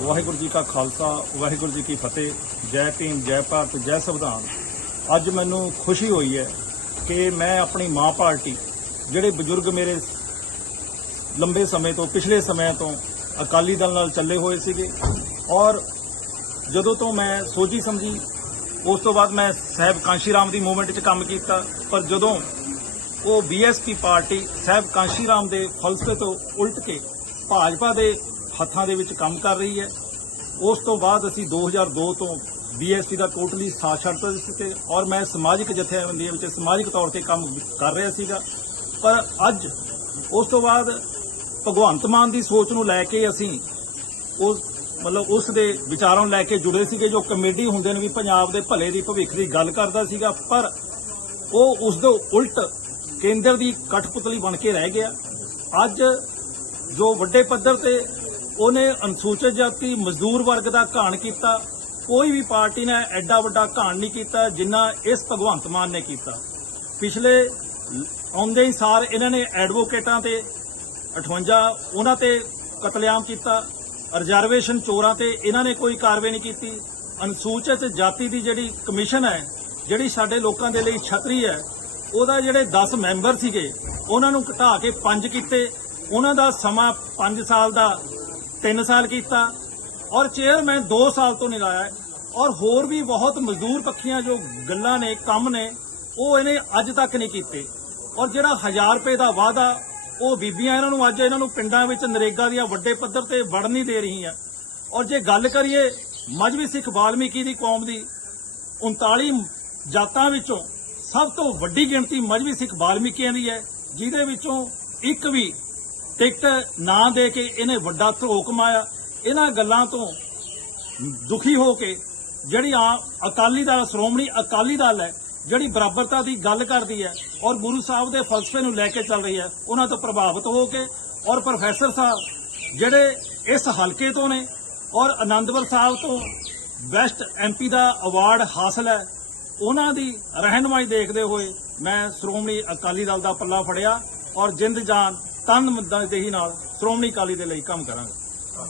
ਵਾਹਿਗੁਰੂ ਜੀ ਕਾ ਖਾਲਸਾ, ਵਾਹਿਗੁਰੂ ਜੀ ਕੀ ਫਤਿਹ। ਜੈ ਭੀਮ, ਜੈ ਭਾਰਤ, ਜੈ ਸੰਵਿਧਾਨ। ਅੱਜ ਮੈਨੂੰ ਖੁਸ਼ੀ ਹੋਈ ਹੈ ਕਿ ਮੈਂ ਆਪਣੀ ਮਾਂ ਪਾਰਟੀ, ਜਿਹੜੇ ਬਜ਼ੁਰਗ ਮੇਰੇ ਲੰਬੇ ਸਮੇਂ ਤੋਂ, ਪਿਛਲੇ ਸਮੇਂ ਤੋਂ ਅਕਾਲੀ ਦਲ ਨਾਲ ਚੱਲੇ ਹੋਏ ਸੀਗੇ ਔਰ ਜਦੋਂ ਤੋਂ ਮੈਂ ਸੋਚੀ ਸਮਝੀ, ਉਸ ਤੋਂ ਬਾਅਦ ਮੈਂ ਸਾਹਿਬ ਕਾਂਸ਼ੀ ਰਾਮ ਦੀ ਮੂਵਮੈਂਟ 'ਚ ਕੰਮ ਕੀਤਾ। ਪਰ ਜਦੋਂ ਉਹ ਬੀਐਸਪੀ ਪਾਰਟੀ ਸਾਹਿਬ ਕਾਂਸ਼ੀ ਰਾਮ ਦੇ ਫਲਸਫੇ ਤੋਂ ਉਲਟ ਕੇ ਭਾਜਪਾ ਦੇ ਹੱਥਾਂ ਦੇ ਵਿੱਚ ਕੰਮ ਕਰ ਰਹੀ ਹੈ। ਉਸ ਤੋਂ ਬਾਅਦ ਅਸੀਂ 2002 ਤੋਂ ਬੀਐਸਪੀ ਦਾ ਟੋਟਲੀ ਸਾਥ ਛੱਡ ਦਿੱਤਾ ਸੀ ਔਰ ਮੈਂ ਸਮਾਜਿਕ ਜਥੇਬੰਦੀਆਂ ਵਿੱਚ ਸਮਾਜਿਕ ਤੌਰ ਤੇ ਕੰਮ ਕਰ ਰਿਹਾ ਸੀਗਾ। ਪਰ ਅੱਜ ਉਸ ਤੋਂ ਬਾਅਦ ਭਗਵੰਤ ਮਾਨ ਦੀ ਸੋਚ ਨੂੰ ਲੈ ਕੇ ਅਸੀਂ ਉਸ ਮਤਲਬ ਉਸ ਦੇ ਵਿਚਾਰਾਂ ਨੂੰ ਲੈ ਕੇ ਜੁੜੇ ਸੀਗੇ, ਜੋ ਕਮੇਟੀ ਹੁੰਦੇ ਨੇ ਵੀ ਪੰਜਾਬ ਦੇ ਭਲੇ ਦੀ ਭਵਿੱਖ ਦੀ ਗੱਲ ਕਰਦਾ ਸੀਗਾ, ਪਰ ਉਹ ਉਸ ਦੇ ਉਲਟ ਕੇਂਦਰ ਦੀ ਕਠਪੁਤਲੀ ਬਣ ਕੇ ਰਹਿ ਗਿਆ। ਅੱਜ ਜੋ ਵੱਡੇ ਪੱਧਰ ਤੇ ਉਹਨੇ ਅਨੁਸੂਚਿਤ ਜਾਤੀ ਮਜ਼ਦੂਰ ਵਰਗ ਦਾ ਘਾਣ ਕੀਤਾ। ਕੋਈ ਵੀ ਪਾਰਟੀ ਨੇ ਐਡਾ ਵੱਡਾ ਘਾਣ ਨਹੀਂ ਕੀਤਾ ਜਿੰਨਾ ਇਸ ਭਗਵੰਤ ਮਾਨ ਨੇ ਕੀਤਾ। ਪਿਛਲੇ ਆਉਂਦੇ ਹੀ ਸਾਰ ਇਹਨਾਂ ਨੇ ਐਡਵੋਕੇਟਾਂ ਤੇ 58 ਉਹਨਾਂ ਤੇ ਕਤਲੇਆਮ ਕੀਤਾ। ਰਿਜ਼ਰਵੇਸ਼ਨ ਚੋਰਾਂ ਤੇ ਇਹਨਾਂ ਨੇ ਕੋਈ ਕਾਰਵਾਈ ਨਹੀਂ ਕੀਤੀ। ਅਨੁਸੂਚਿਤ ਜਾਤੀ ਦੀ ਜਿਹੜੀ ਕਮਿਸ਼ਨ ਹੈ, ਜਿਹੜੀ ਸਾਡੇ ਲੋਕਾਂ ਦੇ ਲਈ ਛਤਰੀ ਹੈ, ਉਹਦਾ ਜਿਹੜੇ 10 ਮੈਂਬਰ ਸੀਗੇ, ਉਹਨਾਂ ਨੂੰ ਘਟਾ ਕੇ 5 ਕੀਤੇ। ਉਹਨਾਂ ਦਾ ਸਮਾਂ 5 ਸਾਲ ਦਾ 3 ਸਾਲ ਕੀਤਾ ਔਰ ਚੇਅਰਮੈਨ 2 ਸਾਲ ਤੋਂ ਨਹੀਂ ਲਾਇਆ। ਔਰ ਹੋਰ ਵੀ ਬਹੁਤ ਮਜ਼ਦੂਰ ਪੱਖੀਆਂ ਜੋ ਗੱਲਾਂ ਨੇ, ਕੰਮ ਨੇ, ਉਹ ਇਹਨੇ ਅੱਜ ਤੱਕ ਨਹੀਂ ਕੀਤੇ। ਔਰ ਜਿਹੜਾ 1000 ਰੁਪਏ ਦਾ ਵਾਅਦਾ, ਉਹ ਬੀਬੀਆਂ ਇਹਨਾਂ ਨੂੰ ਅੱਜ ਇਹਨਾਂ ਨੂੰ ਪਿੰਡਾਂ ਵਿੱਚ ਨਰੇਗਾ ਦੀਆਂ ਵੱਡੇ ਪੱਧਰ ਤੇ ਵੜਨ ਨਹੀਂ ਦੇ ਰਹੀਆਂ। ਔਰ ਜੇ ਗੱਲ ਕਰੀਏ ਮਜਬੀ ਸਿੱਖ ਵਾਲਮੀਕੀ ਦੀ ਕੌਮ ਦੀ 39 ਜਾਤਾਂ ਵਿੱਚੋਂ ਸਭ ਤੋਂ ਵੱਡੀ ਗਿਣਤੀ ਮਜਬੀ ਸਿੱਖ ਬਾਲਮੀਕੀਆਂ ਦੀ ਹੈ, ਜਿਹਦੇ ਵਿੱਚੋਂ ਇੱਕ ਵੀ ਟਿਕਟ ਨਾ ਦੇ ਕੇ ਇਹਨੇ ਵੱਡਾ ਧਰੋ ਕਮਾਇਆ ਇਹਨਾਂ ਗੱਲਾਂ ਤੋਂ ਦੁਖੀ ਹੋ ਕੇ ਜਿਹੜੀ ਆ ਅਕਾਲੀ ਦਲ, ਸ਼੍ਰੋਮਣੀ ਅਕਾਲੀ ਦਲ ਹੈ, ਜਿਹੜੀ ਬਰਾਬਰਤਾ ਦੀ ਗੱਲ ਕਰਦੀ ਹੈ ਔਰ ਗੁਰੂ ਸਾਹਿਬ ਦੇ ਫਲਸਫੇ ਨੂੰ ਲੈ ਕੇ ਚੱਲ ਰਹੀ ਹੈ, ਉਹਨਾਂ ਤੋਂ ਪ੍ਰਭਾਵਿਤ ਹੋ ਕੇ ਔਰ ਪ੍ਰੋਫੈਸਰ ਸਾਹਿਬ ਜਿਹੜੇ ਇਸ ਹਲਕੇ ਤੋਂ ਨੇ ਔਰ ਆਨੰਦਪੁਰ ਸਾਹਿਬ ਤੋਂ ਬੈਸਟ ਐਮਪੀ ਦਾ ਅਵਾਰਡ ਹਾਸਲ ਹੈ, ਉਹਨਾਂ ਦੀ ਰਹਿਨਮਾਈ ਦੇਖਦੇ ਹੋਏ ਮੈਂ ਸ਼੍ਰੋਮਣੀ ਅਕਾਲੀ ਦਲ ਦਾ ਪੱਲਾ ਫੜਿਆ ਔਰ ਜਿੰਦ ਜਾਨ ਤਨ ਮੁੱਦਾਂ ਤੇ ਨਾਲ ਸ਼੍ਰੋਮਣੀ ਅਕਾਲੀ ਦੇ ਲਈ ਕੰਮ ਕਰਾਂਗਾ।